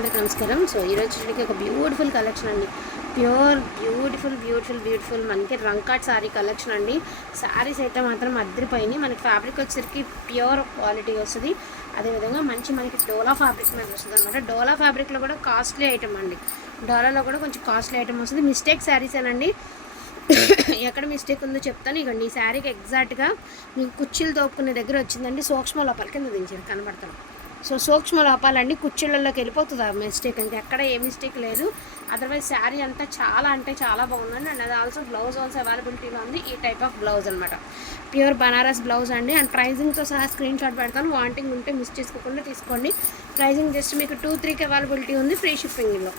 అందరికీ నమస్కారం. సో ఈరోజు చూడడానికి ఒక బ్యూటిఫుల్ కలెక్షన్ అండి. ప్యూర్ బ్యూటిఫుల్ బ్యూటిఫుల్ బ్యూటిఫుల్ మనకి రంకాట్ శారీ కలెక్షన్ అండి. శారీస్ అయితే మాత్రం అద్దరిపోయినాయి. మనకి ఫ్యాబ్రిక్ వచ్చేసరికి ప్యూర్ క్వాలిటీ వస్తుంది. అదేవిధంగా మంచి మనకి డోలా ఫ్యాబ్రిక్ మీద వస్తుంది అనమాట డోలా ఫ్యాబ్రిక్లో కూడా కాస్ట్లీ ఐటమ్ అండి. డోలాలో కూడా కొంచెం కాస్ట్లీ ఐటమ్ వస్తుంది. మిస్టేక్ శారీసేనండి ఎక్కడ మిస్టేక్ ఉందో చెప్తాను. ఇకండి ఈ శారీకి ఎగ్జాక్ట్గా మీకు కుర్చీలు తోపుకునే దగ్గర వచ్చిందండి. సూక్ష్మ లోపల కింద దించారు. కనబడతాను సో సూక్ష్మ లోపాలండి కుర్చీలలోకి వెళ్ళిపోతుంది ఆ మిస్టేక్ ఇంకా ఎక్కడ ఏ మిస్టేక్ లేదు. అదర్వైజ్ శారీ అంతా చాలా అంటే చాలా బాగుందండి. అండ్ అది ఆల్సో బ్లౌజ్ ఆల్సో అవైలబిలిటీలో ఉంది. ఈ టైప్ ఆఫ్ బ్లౌజ్ అనమాట ప్యూర్ బనారస్ బ్లౌజ్ అండి. అండ్ ప్రైజింగ్తో సహా స్క్రీన్ షాట్ పెడతాను. వాంటింగ్ ఉంటే మిస్ చేసుకోకుండా తీసుకోండి. ప్రైజింగ్ జస్ట్ మీకు టూ త్రీకి అవైలబిలిటీ ఉంది ఫ్రీ షిప్పింగ్లో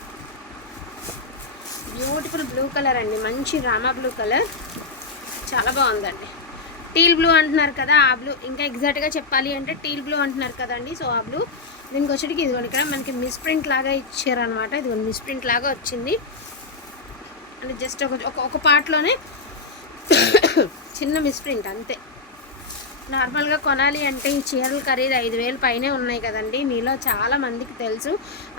బ్యూటిఫుల్ బ్లూ కలర్ అండి. మంచి రామా బ్లూ కలర్ చాలా బాగుందండి. టీల్ బ్లూ అంటున్నారు కదా ఆ బ్లూ ఇంకా ఎగ్జాక్ట్గా చెప్పాలి అంటే టీల్ బ్లూ అంటున్నారు కదండి. సో ఆ బ్లూ దీనికి వచ్చేటికి ఇది ఇక్కడ మనకి మిస్ ప్రింట్ లాగా ఇచ్చారనమాట ఇది మిస్ ప్రింట్ లాగా వచ్చింది. అంటే జస్ట్ ఒక ఒక పార్ట్లోనే చిన్న మిస్ ప్రింట్ అంతే. నార్మల్గా కొనాలి అంటే ఈ చీరలు ఖరీదు ఐదు వేలు పైనే ఉన్నాయి కదండి. మీలో చాలా మందికి తెలుసు.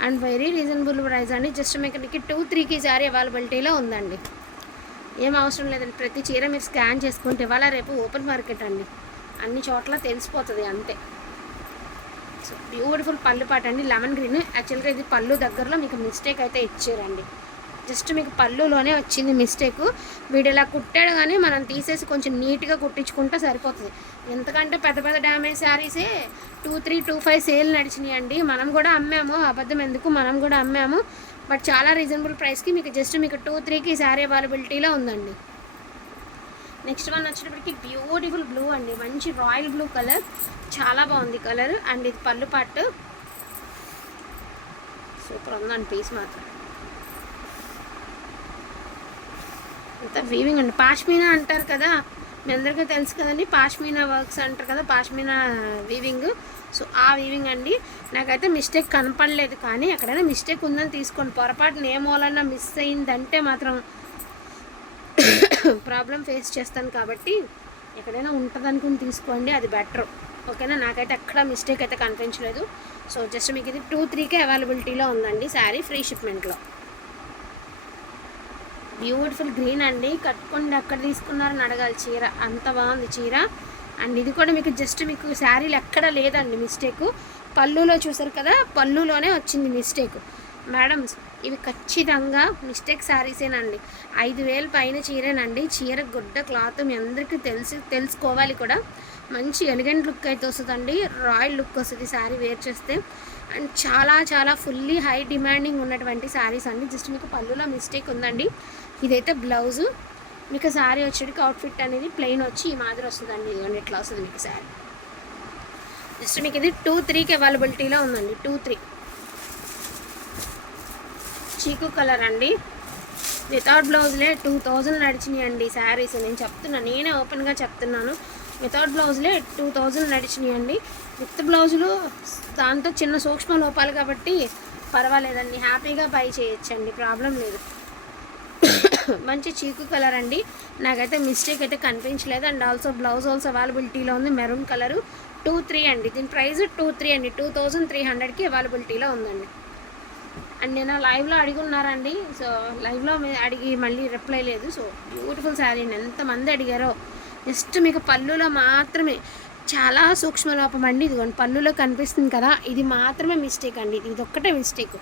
అండ్ వెరీ రీజనబుల్ ప్రైస్ అండి. జస్ట్ మీకు టూ త్రీకి సారీ అవైలబిలిటీలో ఉందండి. ఏం అవసరం లేదండి. ప్రతి చీర మీరు స్కాన్ చేసుకుంటే ఇవాళ రేపు ఓపెన్ మార్కెట్ అండి. అన్ని చోట్ల తెలిసిపోతుంది అంతే. సో బ్యూటిఫుల్ పళ్ళు పాట అండి. లెమన్ గ్రీన్ యాక్చువల్గా ఇది పళ్ళు దగ్గరలో మీకు మిస్టేక్ అయితే ఇచ్చారండి. జస్ట్ మీకు పళ్ళులోనే వచ్చింది మిస్టేక్ వీడు ఇలా కుట్టాడు కానీ మనం తీసేసి కొంచెం నీట్గా కుట్టించుకుంటే సరిపోతుంది. ఎంతకంటే పెద్ద పెద్ద damage శారీసే two three two five sale నడిచినాయి అండి మనం కూడా అమ్మాము. అబద్ధం ఎందుకు? మనం కూడా అమ్మాము. బట్ చాలా రీజనబుల్ ప్రైస్కి మీకు జస్ట్ మీకు టూ త్రీకి శారీ అవైలబిలిటీలో ఉందండి. నెక్స్ట్ వన్ వచ్చేటప్పటికి బ్యూటిఫుల్ బ్లూ అండి. మంచి రాయల్ బ్లూ కలర్. చాలా బాగుంది కలర్. అండ్ ఇది పళ్ళు పట్టు సూపర్ ఉందండి పీస్ మాత్రం. అంతా వీవింగ్ అండి. పాష్మీనా అంటారు కదా. మీ అందరికీ తెలుసు కదండి పాష్మీనా వర్క్స్ అంటారు కదా పాష్మీనా వీవింగ్ సో ఆ వీవింగ్ అండి. నాకైతే మిస్టేక్ కనపడలేదు కానీ ఎక్కడైనా మిస్టేక్ ఉందని తీసుకోండి. పొరపాటున ఏమోలన్నా మిస్ అయిందంటే మాత్రం ప్రాబ్లం ఫేస్ చేస్తాను కాబట్టి ఎక్కడైనా ఉంటుంది అనుకుని తీసుకోండి అది బెటర్ ఓకేనా? నాకైతే ఎక్కడ మిస్టేక్ అయితే కనిపించలేదు. సో జస్ట్ మీకు ఇది టూ త్రీకే అవైలబిలిటీలో ఉందండి శారీ ఫ్రీ షిప్మెంట్లో బ్యూటిఫుల్ గ్రీన్ అండి. కట్టుకోండి అక్కడ తీసుకున్నారని అడగాలి చీర. అంత బాగుంది చీర. అండ్ ఇది కూడా మీకు జస్ట్ మీకు శారీలు ఎక్కడ లేదండి మిస్టేక్ పళ్ళులో చూసారు కదా పళ్ళులోనే వచ్చింది మిస్టేక్ మేడమ్స్ ఇవి ఖచ్చితంగా మిస్టేక్ శారీసేనండి ఐదు వేలు పైన చీరేనండి. చీర గుడ్డ క్లాత్ మీ అందరికీ తెలిసి తెలుసుకోవాలి కూడా. మంచి ఎలిగెంట్ లుక్ అయితే వస్తుందండి. రాయల్ లుక్ వస్తుంది శారీ వేర్ చేస్తే. అండ్ చాలా చాలా ఫుల్లీ హై డిమాండింగ్ ఉన్నటువంటి శారీస్ అండి. జస్ట్ మీకు పళ్ళులో మిస్టేక్ ఉందండి. ఇదైతే బ్లౌజు. మీకు శారీ వచ్చేటికి అవుట్ఫిట్ అనేది ప్లెయిన్ వచ్చి ఈ మాదిరి వస్తుందండి. ఇదిగోండి ఇట్లా వస్తుంది మీకు శారీ. జస్ట్ మీకు ఇది టూ త్రీకి అవైలబిలిటీలో ఉందండి. టూ త్రీ చీకు కలర్ అండి. వితౌట్ బ్లౌజ్లే టూ థౌజండ్ నడిచినాయి అండి శారీస్. నేను చెప్తున్నాను నేనే ఓపెన్గా చెప్తున్నాను. వితౌట్ బ్లౌజ్లే టూ థౌజండ్ నడిచినాయి అండి విత్ బ్లౌజులు దాంతో చిన్న సూక్ష్మ లోపాలు కాబట్టి పర్వాలేదండి. హ్యాపీగా బై చేయొచ్చండి. ప్రాబ్లం లేదు. మంచి చీకు కలర్ అండి. నాకైతే మిస్టేక్ అయితే కనిపించలేదు. అండ్ ఆల్సో బ్లౌజ్ ఆల్సో అవైలబిలిటీలో ఉంది. మెరూన్ కలరు టూ త్రీ అండి. దీని ప్రైస్ టూ త్రీ అండి. టూ థౌజండ్ త్రీ హండ్రెడ్కి అవైలబిలిటీలో ఉందండి. అండ్ నేను లైవ్లో అడిగి ఉన్నారండి. సో లైవ్లో అడిగి మళ్ళీ రిప్లై లేదు. సో బ్యూటిఫుల్ శారీ ఎంతమంది అడిగారో. జస్ట్ మీకు పళ్ళులో మాత్రమే చాలా సూక్ష్మ లోపం అండి. ఇదిగోండి పళ్ళులో కనిపిస్తుంది కదా. ఇది మాత్రమే మిస్టేక్ అండి. ఇది ఒక్కటే మిస్టేక్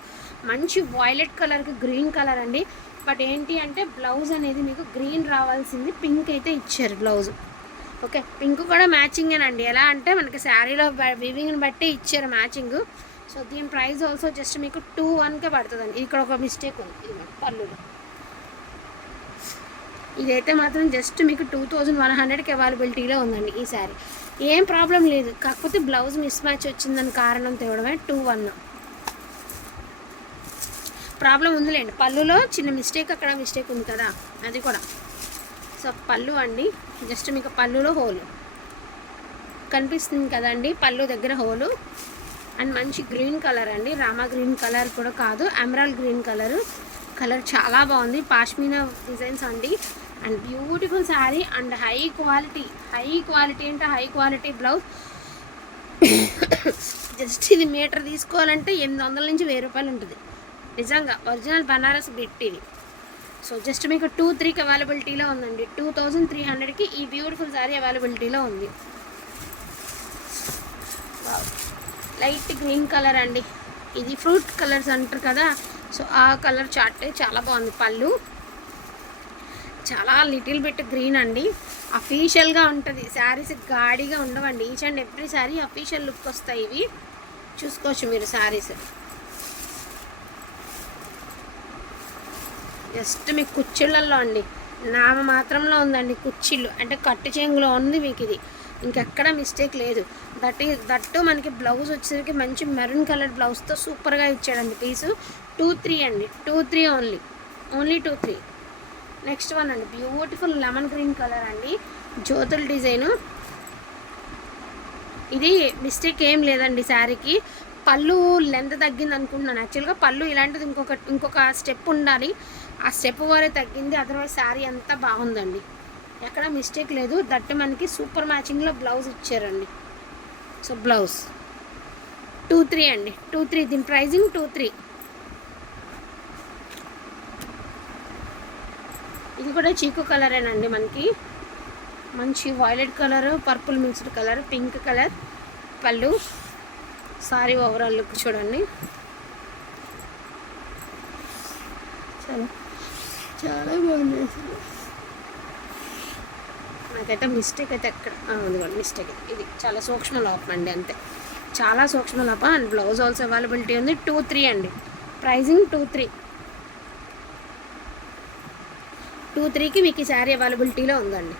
మంచి వైలెట్ కలర్కి గ్రీన్ కలర్ అండి. బట్ ఏంటి అంటే బ్లౌజ్ అనేది మీకు గ్రీన్ రావాల్సింది పింక్ అయితే ఇచ్చారు బ్లౌజ్. ఓకే పింక్ కూడా మ్యాచింగేనండి ఎలా అంటే మనకి శారీలో వివింగ్ని బట్టి ఇచ్చారు మ్యాచింగ్. సో దీని ప్రైస్ ఆల్సో జస్ట్ మీకు టూ వన్కే పడుతుందండి. ఇక్కడ ఒక మిస్టేక్ ఉంది. ఇది పళ్ళులో ఇదైతే మాత్రం జస్ట్ మీకు టూ థౌజండ్ వన్ హండ్రెడ్కి అవైలబిలిటీలో ఉందండి ఈ శారీ. ఏం ప్రాబ్లం లేదు. కాకపోతే బ్లౌజ్ మిస్ మ్యాచ్ వచ్చిందని కారణం తేవడమే టూ వన్ ప్రాబ్లం ఉందిలేండి. పళ్ళులో చిన్న మిస్టేక్ అక్కడ మిస్టేక్ ఉంది కదా అది కూడా. సో పళ్ళు అండి. జస్ట్ మీకు పళ్ళులో హోలు కనిపిస్తుంది కదండి పళ్ళు దగ్గర హోలు అండ్ మంచి గ్రీన్ కలర్ అండి. రామా గ్రీన్ కలర్ కూడా కాదు ఎమరాల్డ్ గ్రీన్ కలర్ కలర్ చాలా బాగుంది. పాష్మీనా డిజైన్స్ అండి. And beautiful sari and high quality high quality అంటే హై క్వాలిటీ బ్లౌజ్ జస్ట్ ఇది మీటర్ తీసుకోవాలంటే ఎనిమిది వందల నుంచి వెయ్యి రూపాయలు ఉంటుంది. నిజంగా ఒరిజినల్ బనారస్ బిట్ ఇది. సో జస్ట్ మీకు టూ త్రీకి అవైలబిలిటీలో ఉందండి. టూ థౌజండ్ త్రీ హండ్రెడ్కి ఈ బ్యూటిఫుల్ శారీ అవైలబిలిటీలో ఉంది. లైట్ గ్రీన్ కలర్ అండి. ఇది ఫ్రూట్ కలర్స్ అంటారు కదా. సో ఆ కలర్ చార్ట్ చాలా బాగుంది. పళ్ళు. చాలా లిటిల్ బిట్ గ్రీన్ అండి. అఫీషియల్గా ఉంటుంది. శారీస్ గాడిగా ఉండవండి. Each and every sari official look వస్తాయి ఇవి. చూసుకోవచ్చు మీరు శారీస్. జస్ట్ మీకు కుచ్చిళ్ళల్లో అండి. నామ మాత్రంలో ఉందండి కుచ్చిళ్ళు అంటే కట్టు చెంగులో ఉంది మీకు ఇది. ఇంకెక్కడ మిస్టేక్ లేదు. దట్ ఈ దట్టు మనకి బ్లౌజ్ వచ్చేసరికి మంచి మెరూన్ కలర్ బ్లౌజ్తో సూపర్గా ఇచ్చాడండి పీసు టూ త్రీ అండి. Two three only only two three next one అండి. బ్యూటిఫుల్ లెమన్ గ్రీన్ కలర్ అండి. జ్యోతుల డిజైను ఇది మిస్టేక్ ఏం లేదండి శారీకి పళ్ళు లెంత్ తగ్గింది అనుకుంటున్నాను యాక్చువల్గా పళ్ళు ఇలాంటిది ఇంకొక ఇంకొక స్టెప్ ఉండాలి. ఆ స్టెప్ వరే తగ్గింది అదర్వైజ్ శారీ అంతా బాగుందండి. ఎక్కడ మిస్టేక్ లేదు. దట్టు మనకి సూపర్ మ్యాచింగ్లో బ్లౌజ్ ఇచ్చారండి. So blouse. టూ త్రీ అండి. టూ త్రీ దీని ప్రైజింగ్ టూ త్రీ. ఇది కూడా చీకు కలరేనండి మనకి. మంచి violet colour purple mixed colour pink colour పళ్ళు. సారీ ఓవరాల్ లుక్ చూడండి. చాలా చాలా బాగుంది అసలు నాకైతే మిస్టేక్ అయితే ఎక్కడ అందుకోండి మిస్టేక్ ఇది. చాలా సూక్ష్మ లోపం అండి అంతే. చాలా సూక్ష్మ లోపం అండ్ బ్లౌజ్ ఆల్సో అవైలబిలిటీ ఉంది. టూ త్రీ అండి. ప్రైజింగ్ టూ త్రీ టూ త్రీకి మీకు ఈ శారీ అవైలబిలిటీలో ఉందండి.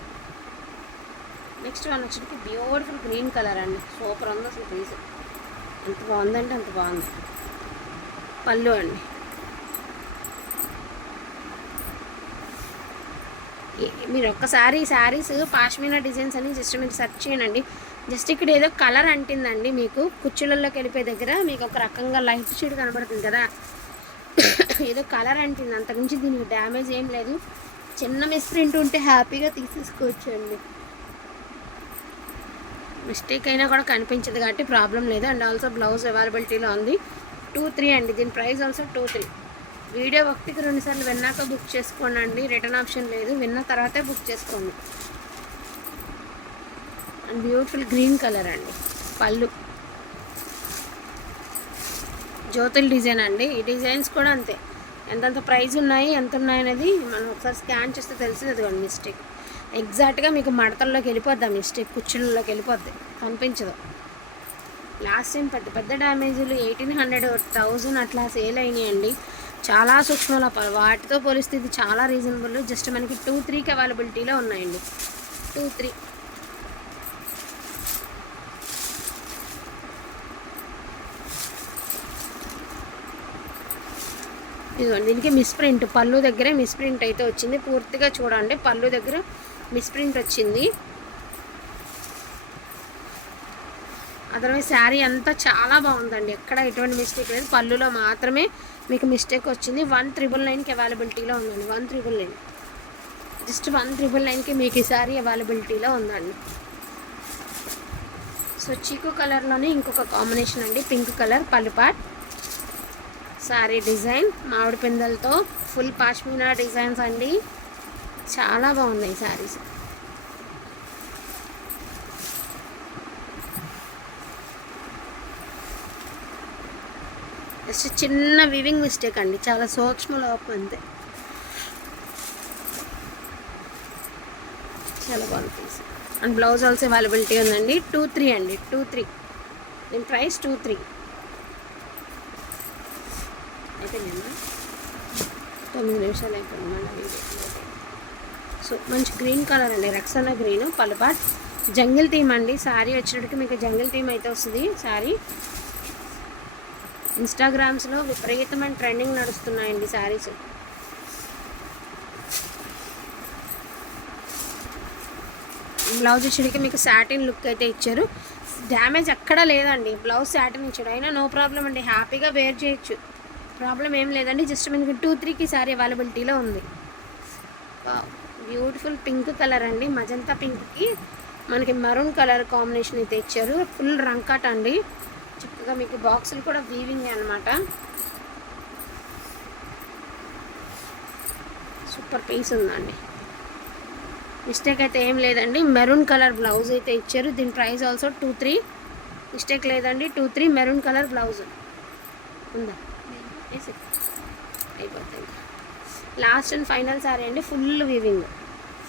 నెక్స్ట్ వన్ వచ్చేసి బ్యూటిఫుల్ గ్రీన్ కలర్ అండి. సూపర్ ఉంది అసలు పీస్ ఎంత బాగుందంటే అంత బాగుంది. పళ్ళు అండి. మీరు ఒక్కసారి శారీస్ పాష్మీనా డిజైన్స్ అని జస్ట్ మీరు సెర్చ్ చేయండి. జస్ట్ ఇక్కడ ఏదో కలర్ అంటిందండి మీకు. కుచ్చులలోకి వెళ్ళిపోయే దగ్గర మీకు ఒక రకంగా లైట్ షేడ్ కనబడుతుంది కదా. ఏదో కలర్ అంటింది. అంతకుమించి దీనికి డ్యామేజ్ ఏం లేదు. చిన్న మిస్ప్రింట్ ఉంటే హ్యాపీగా తీసేసుకోవచ్చు అండి మిస్టేక్ అయినా కూడా కనిపించదు కాబట్టి ప్రాబ్లం లేదు. అండ్ ఆల్సో బ్లౌజ్ అవైలబిలిటీలో ఉంది. టూ త్రీ అండి. దీని price also two three video ఒకటికి రెండుసార్లు విన్నాక బుక్ చేసుకోండి రిటర్న్ ఆప్షన్ లేదు. విన్న తర్వాతే బుక్ చేసుకోండి. అండ్ బ్యూటిఫుల్ గ్రీన్ కలర్ అండి. పళ్ళు. జ్యోతుల డిజైన్ అండి. ఈ డిజైన్స్ కూడా అంతే. ఎంతెంత ప్రైస్ ఉన్నాయి ఎంత ఉన్నాయి అనేది మనం ఒకసారి స్కాన్ చేస్తే తెలిసింది. అది మిస్టేక్ ఎగ్జాక్ట్గా మీకు మడతల్లోకి వెళ్ళిపోద్ది ఆ మిస్టేక్ కుర్చీలలోకి వెళ్ళిపోద్ది. కనిపించదు. లాస్ట్ టైం పెద్ద పెద్ద డ్యామేజీలు ఎయిటీన్ హండ్రెడ్ థౌజండ్ అట్లా సేల్ అయినాయండి. చాలా సూక్ష్మ లోపాలు. వాటితో పోలిస్తే ఇది చాలా రీజనబుల్ జస్ట్ మనకి టూ త్రీకి అవైలబిలిటీలో ఉన్నాయండి. టూ త్రీ ఇదిగోండి దీనికి మిస్ప్రింట్ పళ్ళు దగ్గరే మిస్ప్రింట్ అయితే వచ్చింది. పూర్తిగా చూడండి పళ్ళు దగ్గర మిస్ప్రింట్ వచ్చింది. అదర్వైజ్ శారీ అంతా చాలా బాగుందండి. ఎక్కడ ఎటువంటి మిస్టేక్ లేదు. పళ్ళులో మాత్రమే మీకు మిస్టేక్ వచ్చింది. వన్ త్రిబుల్ నైన్కి అవైలబిలిటీలో ఉందండి. One triple nine just one triple నైన్కి మీకు ఈ అవైలబిలిటీలో ఉందండి. సో చీకు కలర్లోనే ఇంకొక కాంబినేషన్ అండి. పింక్ కలర్ పల్లుపాట్ సారీ డిజైన్ మామిడి పిందెలతో ఫుల్ పాష్మీనా డిజైన్స్ అండి. చాలా బాగున్నాయి శారీస్ జస్ట్ చిన్న వివింగ్ మిస్టేక్ అండి. చాలా సూక్ష్మ లోపం అంతే. చాలా బాగుంటుంది. అండ్ బ్లౌజ్ ఆల్సో అవైలబిలిటీ ఉందండి. టూ త్రీ అండి. టూ త్రీ దీని ప్రైస్ టూ త్రీ అయిపోయిందమ్మా తొమ్మిది నిమిషాలు అయిపోయింది. సో మంచి గ్రీన్ కలర్ అండి. రక్సన గ్రీన్ పలుపాట్ జంగిల్ థీమ్ అండి. శారీ వచ్చినట్టుకి మీకు జంగిల్ థీమ్ అయితే వస్తుంది. శారీ ఇన్స్టాగ్రామ్స్లో విపరీతమైన ట్రెండింగ్ నడుస్తున్నాయండి శారీస్. బ్లౌజ్ వచ్చేటికి మీకు శాటిన్ లుక్ అయితే ఇచ్చారు. డ్యామేజ్ ఎక్కడా లేదండి. బ్లౌజ్ శాటిన్ ఇచ్చాడు. అయినా నో ప్రాబ్లం అండి. హ్యాపీగా వేర్ చేయొచ్చు. ప్రాబ్లం ఏం లేదండి. జస్ట్ మనకి టూ త్రీకి సారీ అవైలబిలిటీలో ఉంది. బ్యూటిఫుల్ పింక్ కలర్ అండి. మజంతా పింక్కి మనకి మరూన్ కలర్ కాంబినేషన్ అయితే ఇచ్చారు. ఫుల్ రంకట్ అండి. చక్కగా మీకు బాక్సులు కూడా వీవింగ్ అనమాట సూపర్ పీస్ ఉందండి. మిస్టేక్ అయితే ఏం లేదండి. మెరూన్ కలర్ బ్లౌజ్ అయితే ఇచ్చారు. దీని price also two three mistake లేదండి. Two three maroon colour blouse ఉందా? అయిపోతుంది. లాస్ట్ అండ్ ఫైనల్ సారీ అండి. ఫుల్ వీవింగ్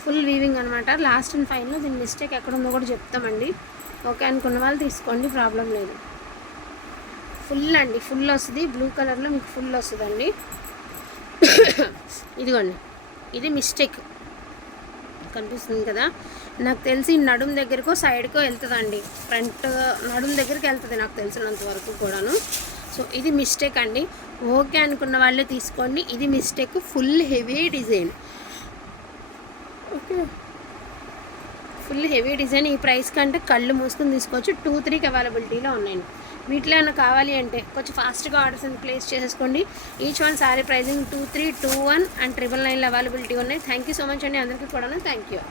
ఫుల్ వీవింగ్ అనమాట లాస్ట్ అండ్ ఫైనల్ దీని మిస్టేక్ ఎక్కడ ఉందో కూడా చెప్తామండి. ఓకే అనుకున్న వాళ్ళు తీసుకోండి. ప్రాబ్లం లేదు. ఫుల్ అండి ఫుల్ వస్తుంది. బ్లూ కలర్లో మీకు ఫుల్ వస్తుందండి. ఇదిగోండి. ఇది మిస్టేక్. కనిపిస్తుంది కదా? నాకు తెలిసి నడుం దగ్గరకో సైడ్కో వెళ్తుందండి. ఫ్రంట్ నడుం దగ్గరికి వెళ్తుంది నాకు తెలిసినంత వరకు కూడాను. సో ఇది మిస్టేక్ అండి. ఓకే అనుకున్న వాళ్ళే తీసుకోండి. ఇది mistake. Full heavy design. Okay. Full heavy design. ఈ ప్రైస్ కంటే కళ్ళు మూసుకుని తీసుకోవచ్చు. టూ త్రీకి అవైలబిలిటీలో ఉన్నాయండి. వీటిలో ఏమైనా కావాలి అంటే కొంచెం ఫాస్ట్గా ఆర్డర్స్ ప్లేస్ చేసేసుకోండి. Each one sari pricing two three two one and triple నైన్లో అవైలబిలిటీ ఉన్నాయి. థ్యాంక్ యూ సో మచ్ అండి. అందరికీ కూడా థ్యాంక్ యూ